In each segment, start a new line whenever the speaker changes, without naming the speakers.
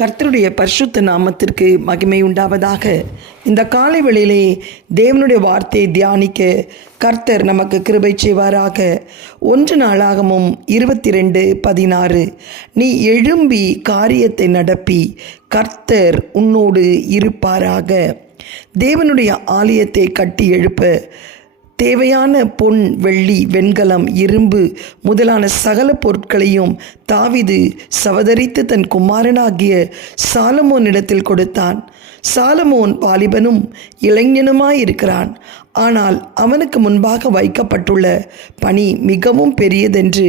கர்த்தருடைய பரிசுத்த நாமத்திற்கு மகிமை உண்டாவதாக. இந்த காலை வேளையிலே தேவனுடைய வார்த்தையை தியானிக்க கர்த்தர் நமக்கு கிருபை செய்வாராக. ஒன்று நாளாகமும் இருபத்தி ரெண்டு பதினாறு. நீ எழும்பி காரியத்தை நடப்பி கர்த்தர் உன்னோடு இருப்பாராக. தேவனுடைய ஆலயத்தை கட்டி எழுப்ப தேவையான பொன் வெள்ளி வெண்கலம் இரும்பு முதலான சகல பொருட்களையும் தாவிது சவதரித்து தன் குமாரனாகிய சாலமோனிடத்தில் கொடுத்தான். சாலமோன் வாலிபனும் இளைஞனுமாயிருக்கிறான். ஆனால் அவனுக்கு முன்பாக வைக்கப்பட்டுள்ள பணி மிகவும் பெரியதென்று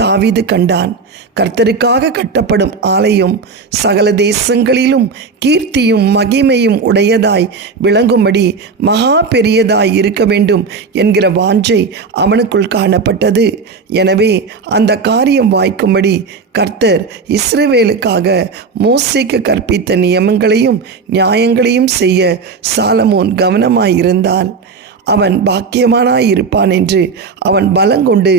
தாவிது கண்டான். கர்த்தருக்காக கட்டப்படும் ஆலயம் சகல தேசங்களிலும் கீர்த்தியும் மகிமையும் உடையதாய் விளங்கும்படி மகா பெரியதாய் இருக்க வேண்டும் என்கிற வாஞ்சை அவனுக்குள் காணப்பட்டது. எனவே அந்த காரியம் வாய்க்கும்படி கர்த்தர் இஸ்ரவேலுக்காக மோசைக்கு கற்பித்த நியமங்களையும் நியாயங்களையும் செய்ய சாலமோன் கவனமாயிருந்தான் அவன் பாக்கியமானாயிருப்பான் என்று அவன் பலங்கொண்டு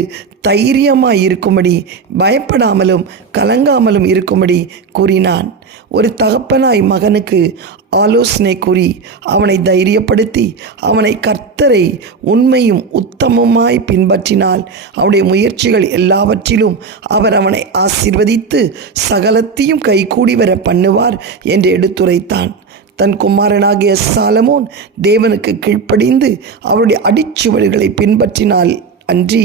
தைரியமாய் இருக்கும்படி பயப்படாமலும் கலங்காமலும் இருக்கும்படி கூறினான். ஒரு தகப்பனாய் மகனுக்கு ஆலோசனை கூறி அவனை தைரியப்படுத்தி அவனை கர்த்தரை உண்மையும் உத்தமமாய் பின்பற்றினால் அவனுடைய முயற்சிகள் எல்லாவற்றிலும் அவர் அவனை ஆசீர்வதித்து சகலத்தையும் கைகூடி வர பண்ணுவார் என்று எடுத்துரைத்தான். தன் குமாரனாகிய சாலமோன் தேவனுக்கு கீழ்ப்படிந்து அவருடைய அடிச்சுவடுகளை பின்பற்றினால் அன்றி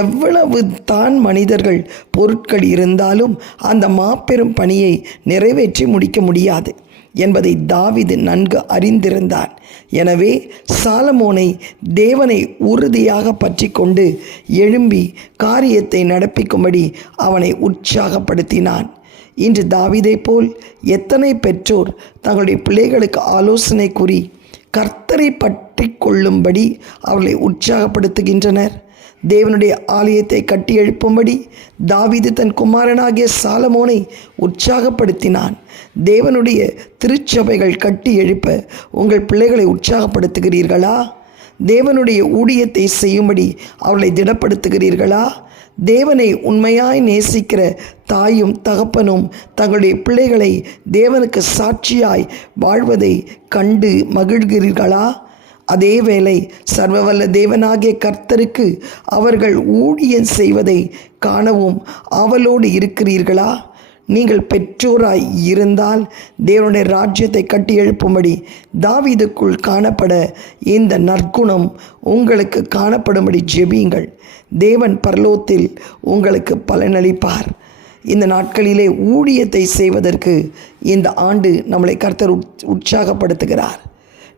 எவ்வளவு தான் மனிதர்கள் பொருட்கள் இருந்தாலும் அந்த மாபெரும் பணியை நிறைவேற்றி முடிக்க முடியாது என்பதை தாவிது நன்கு அறிந்திருந்தான். எனவே சாலமோனை தேவனை உறுதியாக பற்றி கொண்டு எழும்பி காரியத்தை நடப்பிக்கும்படி அவனை உற்சாகப்படுத்தினான். இன்று தாவிதை போல் எத்தனை பெற்றோர் தங்களுடைய பிள்ளைகளுக்கு ஆலோசனை கூறி கர்த்தரை பற்றி கொள்ளும்படி அவர்களை உற்சாகப்படுத்துகின்றனர். தேவனுடைய ஆலயத்தை கட்டி எழுப்பும்படி தாவிது தன் குமாரனாகிய சாலமோனை உற்சாகப்படுத்தினான். தேவனுடைய திருச்சபைகள் கட்டி எழுப்ப உங்கள் பிள்ளைகளை உற்சாகப்படுத்துகிறீர்களா? தேவனுடைய ஊழியத்தை செய்யும்படி அவளை திடப்படுத்துகிறீர்களா? தேவனை உண்மையாய் நேசிக்கிற தாயும் தகப்பனும் தங்களுடைய பிள்ளைகளை தேவனுக்கு சாட்சியாய் வாழ்வதை கண்டு மகிழ்கிறீர்களா? அதே வேளை சர்வவல்ல தேவனாகிய கர்த்தருக்கு அவர்கள் ஊழியம் செய்வதை காணவும் அவலோடு இருக்கிறீர்களா? நீங்கள் பெற்றோராய் இருந்தால் தேவனுடைய ராஜ்யத்தை கட்டி எழுப்பும்படி தாவிதுக்குள் காணப்பட இந்த நற்குணம் உங்களுக்கு காணப்படும்படி ஜெபியுங்கள். தேவன் பரலோத்தில் உங்களுக்கு பலனளிப்பார். இந்த நாட்களிலே ஊழியத்தை செய்வதற்கு இந்த ஆண்டு நம்மளை கர்த்தர் உற்சாகப்படுத்துகிறார்.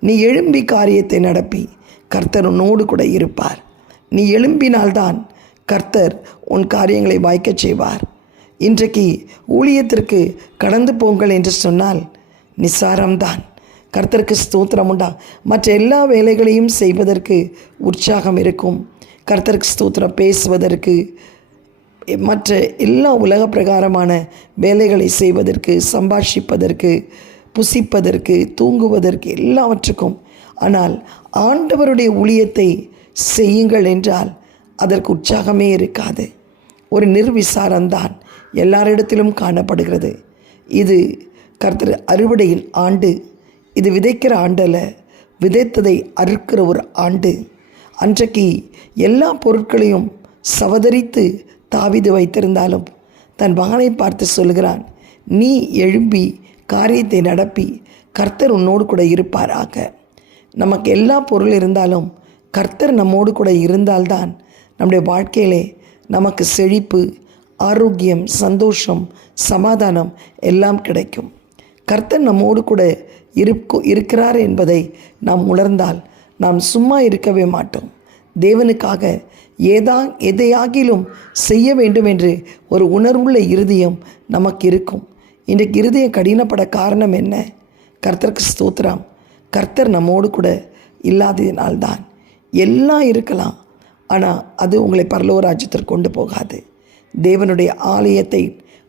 நீ எழும்பி காரியத்தை நடப்பி கர்த்தர் உன்னோடு கூட இருப்பார். நீ எழும்பினால்தான் கர்த்தர் உன் காரியங்களை வாய்க்கச் செய்வார். இன்றைக்கு ஊழியத்திற்கு கடந்து போங்கள் என்று சொன்னால் நிசாரம்தான். கர்த்தருக்கு ஸ்தோத்திரம் உண்டா மற்ற எல்லா வேலைகளையும் செய்வதற்கு உற்சாகம் இருக்கும். கர்த்தருக்கு ஸ்தோத்திரம் பேசுவதற்கு மற்ற எல்லா உலக பிரகாரமான வேலைகளை செய்வதற்கு சம்பாஷிப்பதற்கு புசிப்பதற்கு தூங்குவதற்கு எல்லாவற்றுக்கும். ஆனால் ஆண்டவருடைய ஊழியத்தை செய்யுங்கள் என்றால் அதற்கு உற்சாகமே இருக்காது. ஒரு நிர்விசாரம்தான். எல்லாரிடத்திலும் காணப்படுகிறது. இது கர்த்தர் அறுவடையின் ஆண்டு இது விதைக்கிற ஆண்டல்ல விதைத்ததை அறுக்கிற ஒரு ஆண்டு. அன்றைக்கு எல்லா பொருட்களையும் சவதரித்து தாவிது வைத்திருந்தாலும் தன் மகனை பார்த்து சொல்கிறான் நீ எழும்பி காரியத்தை நடப்பி கர்த்தர் உன்னோடு கூட இருப்பாராக. நமக்கு எல்லா பொருள் இருந்தாலும் கர்த்தர் நம்மோடு கூட இருந்தால்தான் நம்முடைய வாழ்க்கையிலே நமக்கு செழிப்பு ஆரோக்கியம் சந்தோஷம் சமாதானம் எல்லாம் கிடைக்கும். கர்த்தர் நம்மோடு கூட இருக்கு இருக்கிறார் என்பதை நாம் உணர்ந்தால் நாம் சும்மா இருக்கவே மாட்டோம். தேவனுக்காக ஏதா எதையாகிலும் செய்ய வேண்டும் என்று ஒரு உணர்வுள்ள இருதயம் நமக்கு இருக்கும். இன்றைக்கு இருதயம் கடினப்பட காரணம் என்ன? கர்த்தருக்கு ஸ்தோத்திரம். கர்த்தர் நம்மோடு கூட இல்லாததினால்தான். எல்லாம் இருக்கலாம். ஆனால் அது உங்களை பரலோராஜ்யத்திற்கு கொண்டு போகாது. தேவனுடைய ஆலயத்தை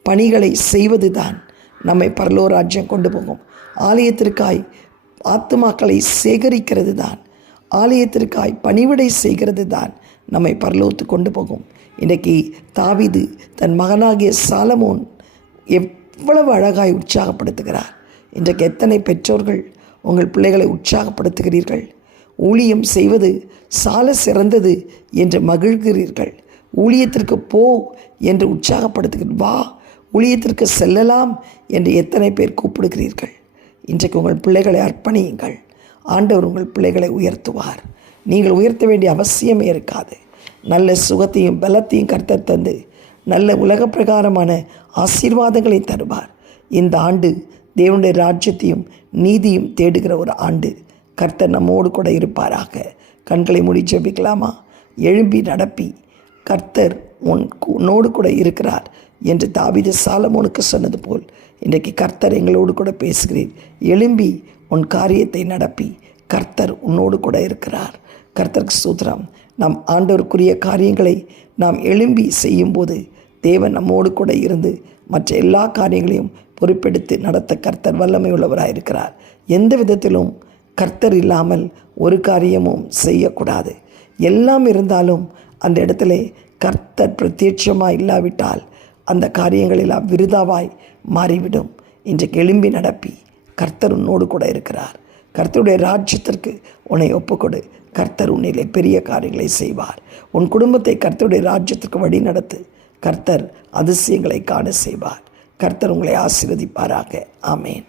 பணிகளை செய்வது தான் நம்மை பரலோ ராஜ்யம் கொண்டு போகும். ஆலயத்திற்காய் ஆத்துமாக்களை சேகரிக்கிறது தான் ஆலயத்திற்காய் பணிவிடை செய்கிறது தான் நம்மை பரலோத்து கொண்டு போகும். இன்றைக்கி தாவிது தன் மகனாகிய சாலமோன் எவ்வளவு அழகாய் உற்சாகப்படுத்துகிறார். இன்றைக்கு எத்தனை பெற்றோர்கள் உங்கள் பிள்ளைகளை உற்சாகப்படுத்துகிறீர்கள்? ஊழியம் செய்வது சால சிறந்தது என்று மகிழ்கிறீர்கள். ஊழியத்திற்கு போ என்று உற்சாகப்படுத்துகிறீர்கள் வா ஊழியத்திற்கு செல்லலாம் என்று எத்தனை பேர் கூப்பிடுகிறீர்கள்? இன்றைக்கு உங்கள் பிள்ளைகளை அர்ப்பணியுங்கள். ஆண்டவர் உங்கள் பிள்ளைகளை உயர்த்துவார். நீங்கள் உயர்த்த வேண்டிய அவசியமே இருக்காது. நல்ல சுகத்தையும் பலத்தையும் கர்த்தர் தந்து நல்ல உலக பிரகாரமான ஆசீர்வாதங்களை தருவார். இந்த ஆண்டு தேவனுடைய ராஜ்யத்தையும் நீதியும் தேடுகிற ஒரு ஆண்டு கர்த்தர் நம்மோடு கூட இருப்பாராக. கண்களை மூடி ஜெபிக்கலாமா? எழும்பி நடப்பி கர்த்தர் உன் உன்னோடு கூட இருக்கிறார் என்று தாவித சாலமோனுக்கு சொன்னது போல் இன்றைக்கு கர்த்தர் எங்களோடு கூட பேசுகிறீர். எழும்பி உன் காரியத்தை நடப்பி கர்த்தர் உன்னோடு கூட இருக்கிறார். கர்த்தருக்கு சூத்திரம் நாம் ஆண்டவருக்குரிய காரியங்களை நாம் எழும்பி செய்யும்போது தேவன் நம்மோடு கூட இருந்து மற்ற எல்லா காரியங்களையும் பொறுப்பெடுத்து நடத்த கர்த்தர் வல்லமை உள்ளவராயிருக்கிறார் எந்த விதத்திலும் கர்த்தர் இல்லாமல் ஒரு காரியமும் செய்யக்கூடாது. எல்லாம் இருந்தாலும் அந்த இடத்துல கர்த்தர் பிரத்யட்சமாக இல்லாவிட்டால் அந்த காரியங்களில் அவ்விருதாவாய் விருதாவாய் மாறிவிடும் இன்றைக்கு எழும்பி நடப்பி கர்த்தர் உன்னோடு கூட இருக்கிறார். கர்த்தருடைய ராஜ்யத்திற்கு உன்னை ஒப்புக்கொடு. கர்த்தர் உன்னிலே பெரிய காரியங்களை செய்வார். உன் குடும்பத்தை கர்த்தருடைய ராஜ்யத்திற்கு வழி நடத்து கர்த்தர் அதிசயங்களை காண செய்வார். கர்த்தர் உங்களை ஆசீர்வதிப்பாராக. ஆமேன்.